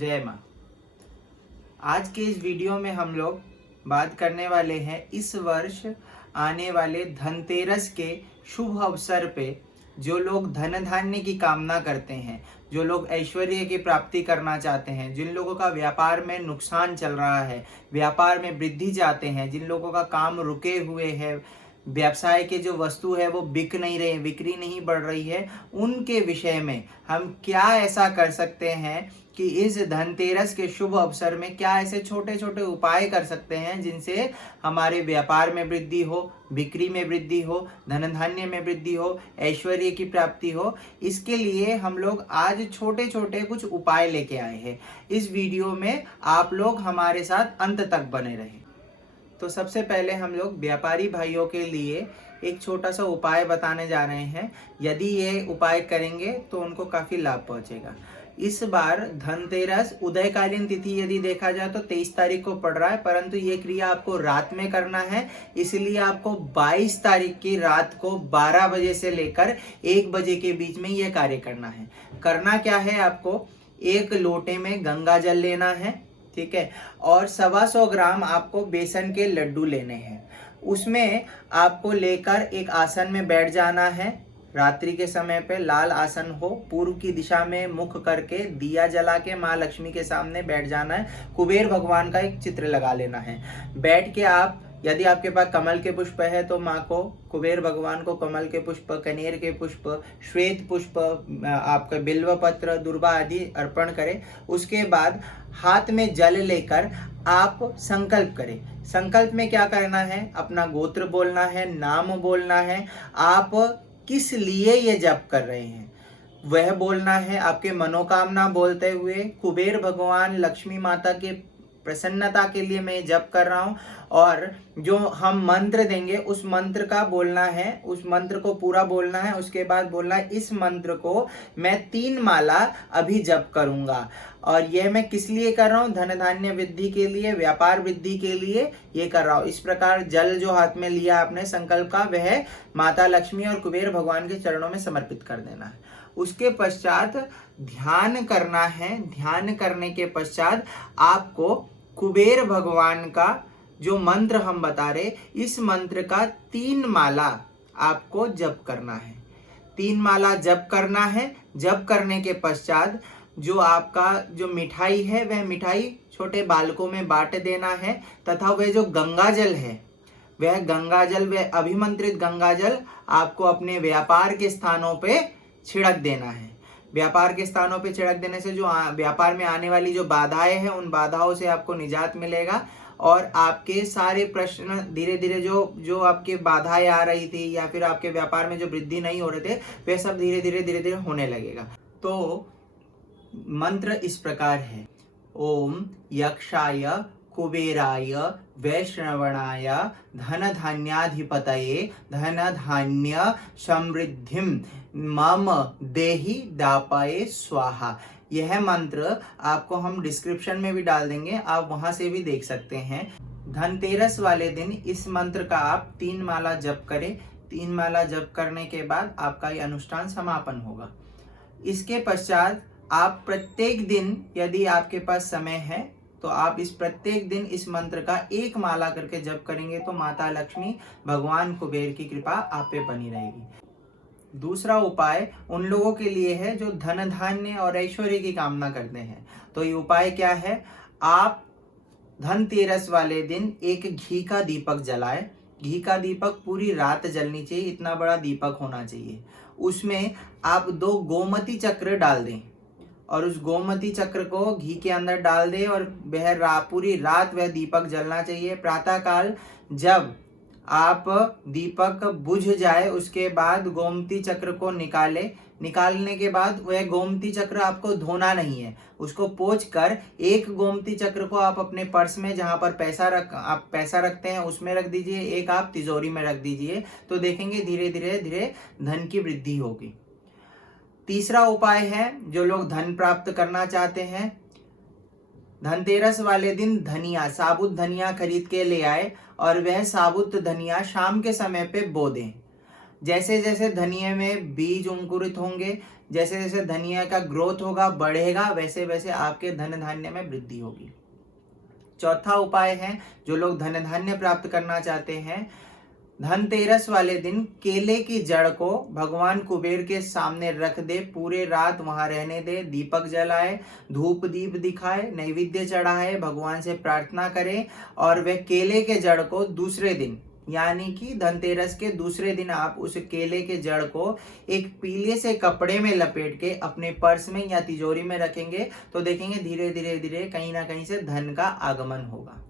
जय माँ। आज के इस वीडियो में हम लोग बात करने वाले हैं इस वर्ष आने वाले धनतेरस के शुभ अवसर पे जो लोग धन धान्य की कामना करते हैं, जो लोग ऐश्वर्य की प्राप्ति करना चाहते हैं, जिन लोगों का व्यापार में नुकसान चल रहा है, व्यापार में वृद्धि चाहते हैं, जिन लोगों का काम रुके हुए है, व्यवसाय के जो वस्तु है वो बिक नहीं रहे, बिक्री नहीं बढ़ रही है, उनके विषय में हम क्या ऐसा कर सकते हैं कि इस धनतेरस के शुभ अवसर में क्या ऐसे छोटे छोटे उपाय कर सकते हैं जिनसे हमारे व्यापार में वृद्धि हो, बिक्री में वृद्धि हो, धन धान्य में वृद्धि हो, ऐश्वर्य की प्राप्ति हो। इसके लिए हम लोग आज छोटे छोटे कुछ उपाय लेके आए हैं। इस वीडियो में आप लोग हमारे साथ अंत तक बने रहें। तो सबसे पहले हम लोग व्यापारी भाइयों के लिए एक छोटा सा उपाय बताने जा रहे हैं। यदि ये उपाय करेंगे तो उनको काफ़ी लाभ पहुंचेगा। इस बार धनतेरस उदयकालीन तिथि यदि देखा जाए तो 23 तारीख को पड़ रहा है, परंतु ये क्रिया आपको रात में करना है। इसलिए आपको 22 तारीख की रात को 12 बजे से लेकर 1 बजे के बीच में ये कार्य करना है। करना क्या है, आपको एक लोटे में गंगा जल लेना है, ठीक है, और 125 ग्राम आपको बेसन के लड्डू लेने हैं। उसमें आपको लेकर एक आसन में बैठ जाना है। रात्रि के समय पे लाल आसन हो, पूर्व की दिशा में मुख करके दिया जला के माँ लक्ष्मी के सामने बैठ जाना है। कुबेर भगवान का एक चित्र लगा लेना है। बैठ के आप, यदि आपके पास कमल के पुष्प है तो माँ को, कुबेर भगवान को कमल के पुष्प, कनेर के पुष्प, श्वेत पुष्प, आपका बिल्व पत्र, दुर्वा आदि अर्पण करें। उसके बाद हाथ में जल लेकर आप संकल्प करें। संकल्प में क्या करना है, अपना गोत्र बोलना है, नाम बोलना है, आप किस लिए ये जप कर रहे हैं वह बोलना है। आपके मनोकामना बोलते हुए कुबेर भगवान, लक्ष्मी माता के प्रसन्नता के लिए मैं जप कर रहा हूँ, और जो हम मंत्र देंगे उस मंत्र का बोलना है, उस मंत्र को पूरा बोलना है। उसके बाद बोलना है, इस मंत्र को मैं 3 माला अभी जप करूंगा, और यह मैं किस लिए कर रहा हूँ, धन धान्य वृद्धि के लिए, व्यापार वृद्धि के लिए ये कर रहा हूँ। इस प्रकार जल जो हाथ में लिया आपने संकल्प का, वह माता लक्ष्मी और कुबेर भगवान के चरणों में समर्पित कर देना है। उसके पश्चात ध्यान करना है। ध्यान करने के पश्चात आपको कुबेर भगवान का जो मंत्र हम बता रहे, इस मंत्र का 3 माला आपको जप करना है। 3 माला जप करना है। जप करने के पश्चात जो आपका जो मिठाई है वह मिठाई छोटे बालकों में बांट देना है, तथा वह जो गंगा जल है वह गंगा जल, वह अभिमंत्रित गंगा जल आपको अपने व्यापार के स्थानों पे छिड़क देना है। व्यापार के स्थानों पे छिड़क देने से जो व्यापार में आने वाली जो बाधाएं हैं उन बाधाओं से आपको निजात मिलेगा, और आपके सारे प्रश्न धीरे धीरे जो आपके बाधाएं आ रही थी या फिर आपके व्यापार में जो वृद्धि नहीं हो रहे थे वे सब धीरे धीरे होने लगेगा। तो मंत्र इस प्रकार है, ओम यक्षाय कुबेराय वैष्णवणाय धन धान्याधिपतये धन धान्य समृद्धिम मम देहि दापये स्वाहा। यह मंत्र आपको हम डिस्क्रिप्शन में भी डाल देंगे, आप वहां से भी देख सकते हैं। धनतेरस वाले दिन इस मंत्र का आप 3 माला जप करें। 3 माला जप करने के बाद आपका ये अनुष्ठान समापन होगा। इसके पश्चात आप प्रत्येक दिन, यदि आपके पास समय है तो आप इस प्रत्येक दिन इस मंत्र का 1 माला करके जप करेंगे तो माता लक्ष्मी, भगवान कुबेर की कृपा आप पे बनी रहेगी। दूसरा उपाय उन लोगों के लिए है जो धन धान्य और ऐश्वर्य की कामना करते हैं। तो ये उपाय क्या है, आप धनतेरस वाले दिन एक घी का दीपक जलाएं। घी का दीपक पूरी रात जलनी चाहिए, इतना बड़ा दीपक होना चाहिए। उसमें आप 2 गोमती चक्र डाल दें, और उस गोमती चक्र को घी के अंदर डाल दे, और वह पूरी रात वह दीपक जलना चाहिए। प्रातःकाल जब आप दीपक बुझ जाए उसके बाद गोमती चक्र को निकालने के बाद वह गोमती चक्र आपको धोना नहीं है, उसको पोंछ कर एक गोमती चक्र को आप अपने पर्स में, जहां पर आप पैसा रखते हैं उसमें रख दीजिए, एक आप तिजोरी में रख दीजिए। तो देखेंगे धीरे धीरे धन की वृद्धि होगी। तीसरा उपाय है, जो लोग धन प्राप्त करना चाहते हैं, धनतेरस वाले दिन धनिया, साबुत धनिया खरीद के ले आए, और वह साबुत धनिया शाम के समय पे बो दें। जैसे जैसे धनिया में बीज अंकुरित होंगे, जैसे जैसे धनिया का ग्रोथ होगा, बढ़ेगा, वैसे वैसे आपके धन धान्य में वृद्धि होगी। चौथा उपाय है, जो लोग धन धान्य प्राप्त करना चाहते हैं, धनतेरस वाले दिन केले की जड़ को भगवान कुबेर के सामने रख दे, पूरे रात वहां रहने दे, दीपक जलाए, धूप दीप दिखाए, नैवेद्य चढ़ाए, भगवान से प्रार्थना करे, और वह केले के जड़ को दूसरे दिन यानी कि धनतेरस के दूसरे दिन आप उस केले के जड़ को एक पीले से कपड़े में लपेट के अपने पर्स में या तिजोरी में रखेंगे, तो देखेंगे धीरे धीरे धीरे कहीं ना कहीं से धन का आगमन होगा।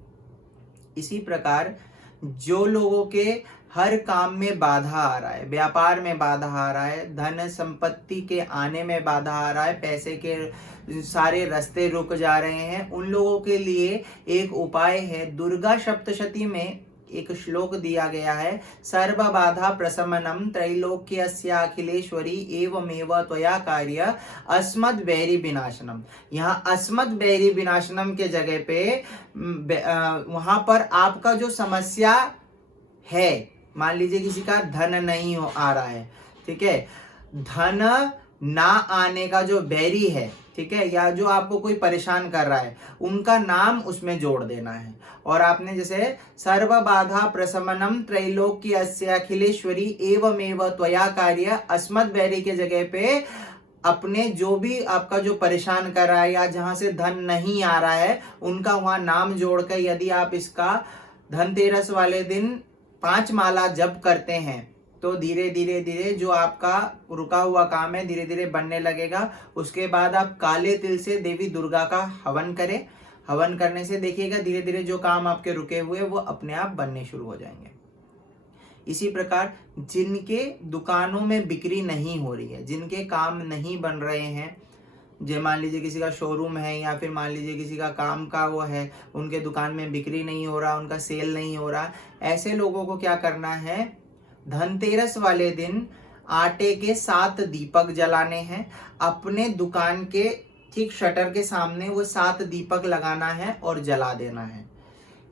इसी प्रकार जो लोगों के हर काम में बाधा आ रहा है, व्यापार में बाधा आ रहा है, धन संपत्ति के आने में बाधा आ रहा है, पैसे के सारे रास्ते रुक जा रहे हैं, उन लोगों के लिए एक उपाय है। दुर्गा सप्तशती में एक श्लोक दिया गया है, सर्व बाधा प्रशमनम त्रैलोक्यस्याखिलेश्वरी एवमेव त्वया कार्य अस्मद् वैरी विनाशनम। यहाँ अस्मद् वैरी विनाशनम के जगह पे वहां पर आपका जो समस्या है, मान लीजिए किसी का धन नहीं आ रहा है, ठीक है, धन ना आने का जो बैरी है, ठीक है, या जो आपको कोई परेशान कर रहा है, उनका नाम उसमें जोड़ देना है। और आपने जैसे सर्व बाधा प्रशमनम त्रैलोक्यस्य अखिलेश्वरी एवमेव त्वया कार्य अस्मद् बैरी के जगह पे अपने जो भी आपका जो परेशान कर रहा है या जहां से धन नहीं आ रहा है, उनका वहां नाम जोड़कर यदि आप इसका धनतेरस वाले दिन 5 माला जप करते हैं, तो धीरे धीरे धीरे जो आपका रुका हुआ काम है धीरे धीरे बनने लगेगा। उसके बाद आप काले तिल से देवी दुर्गा का हवन करें। हवन करने से देखिएगा धीरे धीरे जो काम आपके रुके हुए वो अपने आप बनने शुरू हो जाएंगे। इसी प्रकार जिनके दुकानों में बिक्री नहीं हो रही है, जिनके काम नहीं बन रहे हैं, जो मान लीजिए किसी का शोरूम है या फिर मान लीजिए किसी का काम का वो है, उनके दुकान में बिक्री नहीं हो रहा, उनका सेल नहीं हो रहा, ऐसे लोगों को क्या करना है, धनतेरस वाले दिन आटे के 7 दीपक जलाने हैं। अपने दुकान के ठीक शटर के सामने वो 7 दीपक लगाना है और जला देना है।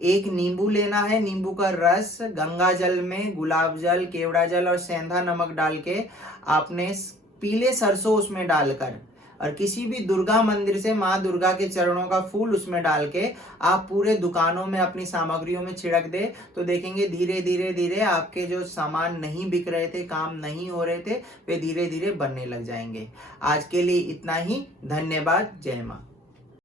एक नींबू लेना है, नींबू का रस गंगा जल में गुलाब जल, केवड़ा जल और सेंधा नमक डाल के आपने पीले सरसों उसमें डालकर और किसी भी दुर्गा मंदिर से माँ दुर्गा के चरणों का फूल उसमें डाल के आप पूरे दुकानों में अपनी सामग्रियों में छिड़क दे, तो देखेंगे धीरे धीरे धीरे आपके जो सामान नहीं बिक रहे थे, काम नहीं हो रहे थे, वे धीरे धीरे बनने लग जाएंगे। आज के लिए इतना ही। धन्यवाद। जय माँ।